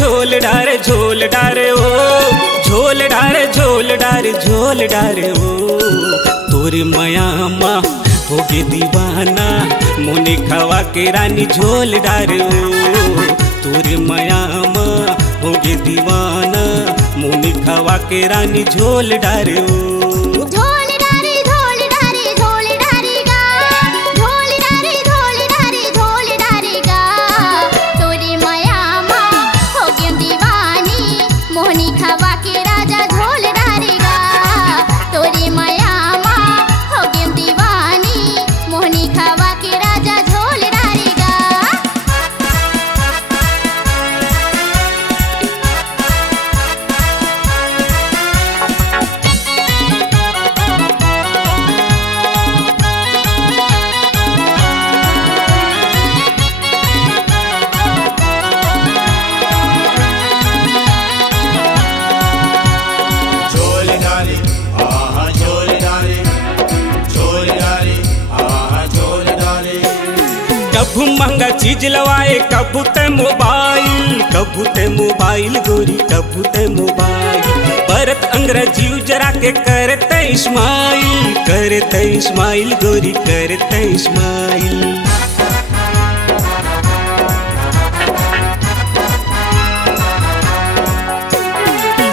झोल डारे झोल डारे ओ झोल डारे झोल डारे झोल डारे ओ तोरे मयामा होगे दीवाना मोने खवा के रानी झोल डारे ओ तोरे मयामा होगे दीवाना मोने खवा के रानी झोल डारे ओ कभू महंगा चीज लवाए कभू ते मोबाइल गोरी कभू ते मोबाइल परत अंग्रेजी जरा के करते इस्माइल गोरी करते इस्माइल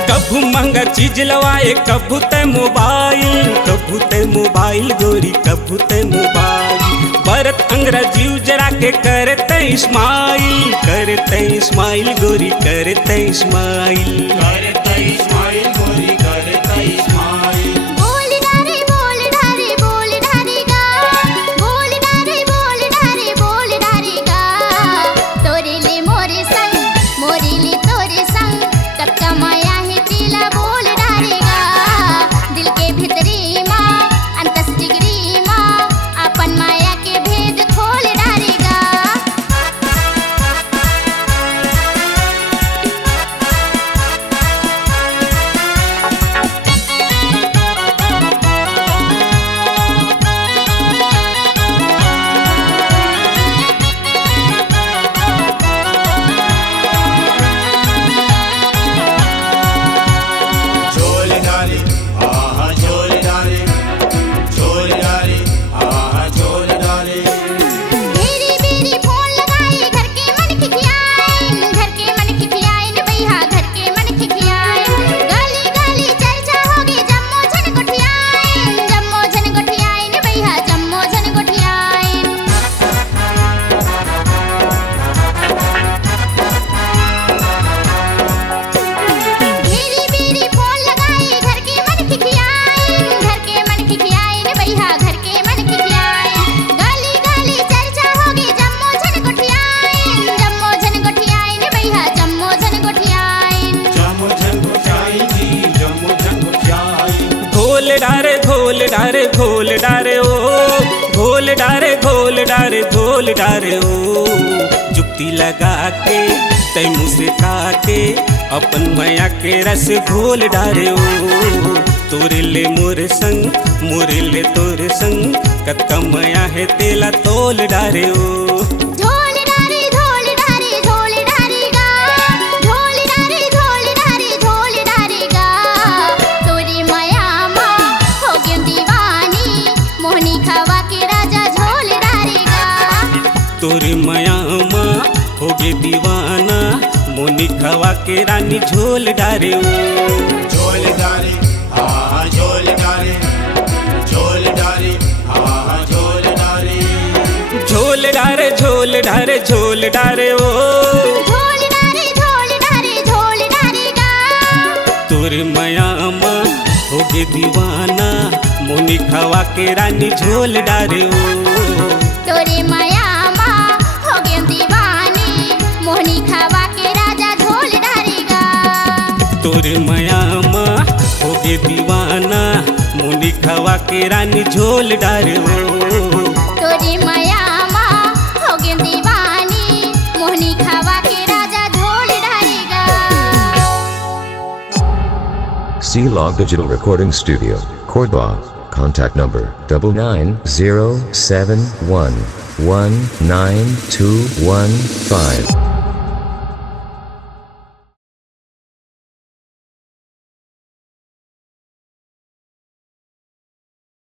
कभू महंगा चीज लवाए कभू ते मोबाइल गोरी कभू ते मोबाइल भरत अंग्रेजी जरा के करते इस्माइल गोरी करते इस्माइल गोरी करते इस्माइल घोल डारे ओ जुक्ति लगा के तैमू से काटे अपन मया के रस घोल डारे ओ तोरे ले मोरे ले तोरे संग कत्का मया है तेला तोल डारे ओ तोरे मयामा होगे दीवाना मोनी खवा के रानी झोल डारे ओ झोल डारे हाँ झोल डारे झोल डारे हाँ झोल डारे झोल डारे झोल डारे झोल डारे ओ तोरे मयामा होगे दीवाना मोनी खवा के रानी झोल डारे ओ तोरे मयामा होगे दीवानी मोहनी खवा के राजा झोल डारेगा। तोरे मयामा होगे दीवाना मुनि खवा के रानी झोल डारे हो। तोरी मयामा होगे दीवानी मोहनी खावा के राजा झोल डारेगा। C-Log Digital Recording Studio, Cordoba. Contact number 9907119215.